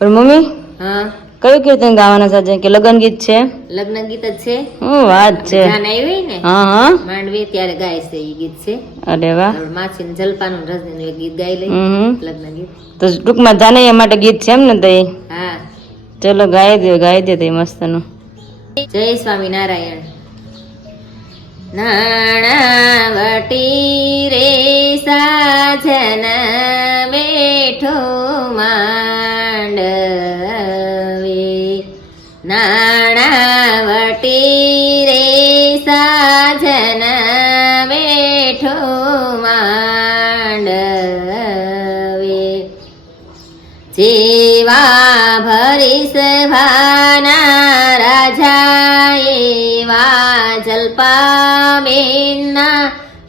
પણ મમ્મી હા કયું કીર્તન ગાવાના છે કે લગ્ન ગીત છે? લગ્ન ગીત જ છે. વાત છે. જાન આવી ને હા હા માંડવી ત્યારે ગાય છે એ ગીત છે. અરે વાહ. માછી જલપાનું રજની એક ગીત ગાઈ લઈ લગ્ન ગીત. તો ટૂંકમાં જાનૈયા માટે ગીત છે એમ ને? તો હા ચલો ગાઈ દે તે મસ્ત નું. જય સ્વામિનારાયણ. નાણાવટી રે સાજન બેઠો માંડવે, નાણાવટી રે સાજન બેઠો માંડવે, જેવા ભરીસ ભાના રાજા એવા જલપાબેનના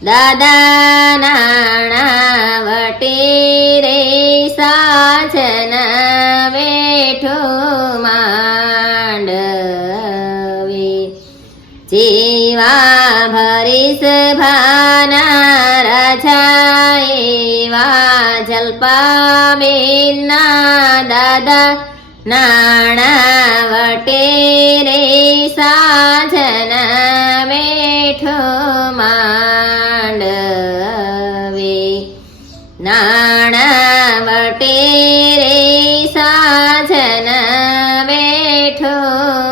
દાદા નાણાવટે રે સાજન બેઠો માંડવે, જેવા ભરીસ ભાના રાજા એવા જલપાબેનના દાદા નાણાવટે રે સાજન બેઠો માંડવે, નાણાવટે રે સાજન બેઠો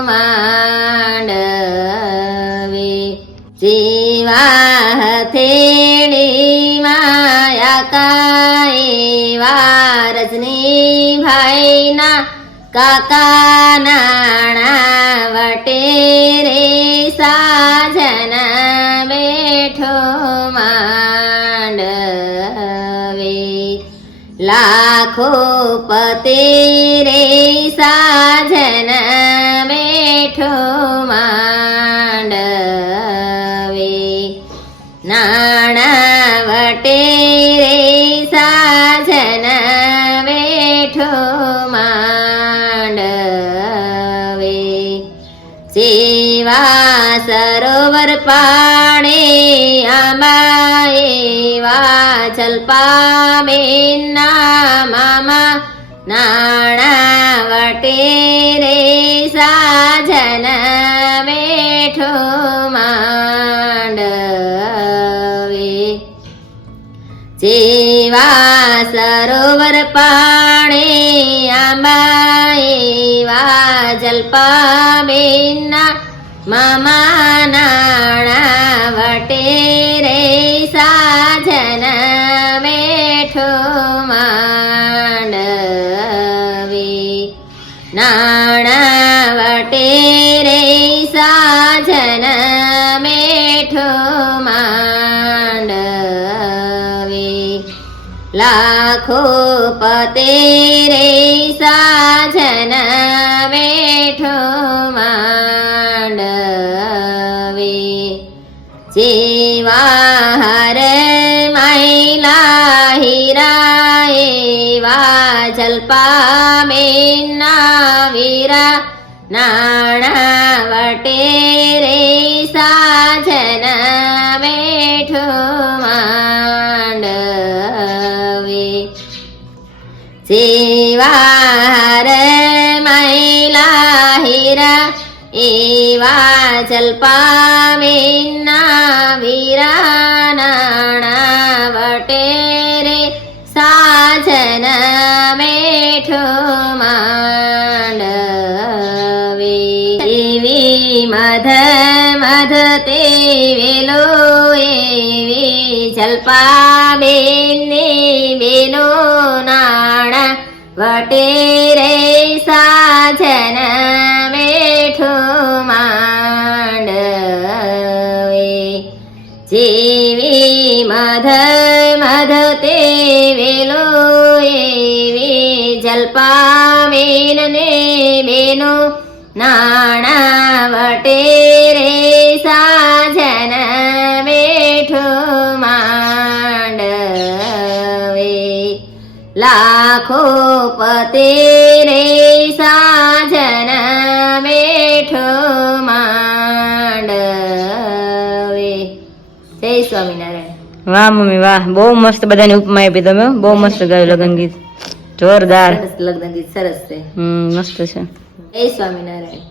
માંડવે, જેવા હથેળી માયા કાએવા રજની ભાઈના કાકા નાણાવટે રે સાજન બેઠો માંડવે, લાખો પતે રે સાજન બેઠો માંડવે, નાણાવટે રે સાજન બેઠો માંડવે, જેવા સરોવર પાણે આંબા એવા જલપાબેનના મામા નાણાવટે રે સાજન બેઠો માંડવે, જેવા સરોવર પાણે આંબા એવા જલપાબેનના મામા નાણાવટે રે સાજન બેઠો માંડવે, નાણાવટે રે સાજન બેઠો માંડવે, લાખો પતે રે સાજન બેઠો માંડવે, જેવા હાર માયલા હીરા એવા જલપાબેનના વીરા નાણાવટે રે સાજન બેઠો માંડવે, જેવા હાર માયલા હીરા એવા જલપાબેનના વીરા નાણાવટે રે સાજન બેઠો માંડવે, એવી મધ તે વેલો એવી જલપાબેનને બેનો નાણાવટે રે સાજન બેઠો માંડવે, જેવી મધ તે વેલો એવી જલપાબેનને બેનો નાણાવટે રે સાજન બેઠો માંડવે, લાખો પતે રે સાજન બેઠો માંડવે. જય સ્વામિનારાયણ. વાહ મમ્મી વાહ, બહુ મસ્ત બધાની ઉપમા આપી તમે, બહુ મસ્ત ગાયું લગ્ન ગીત. જોરદાર. સરસ લગ્ન ગીત સરસ છે. મસ્ત છે. જય સ્વામિનારાયણ.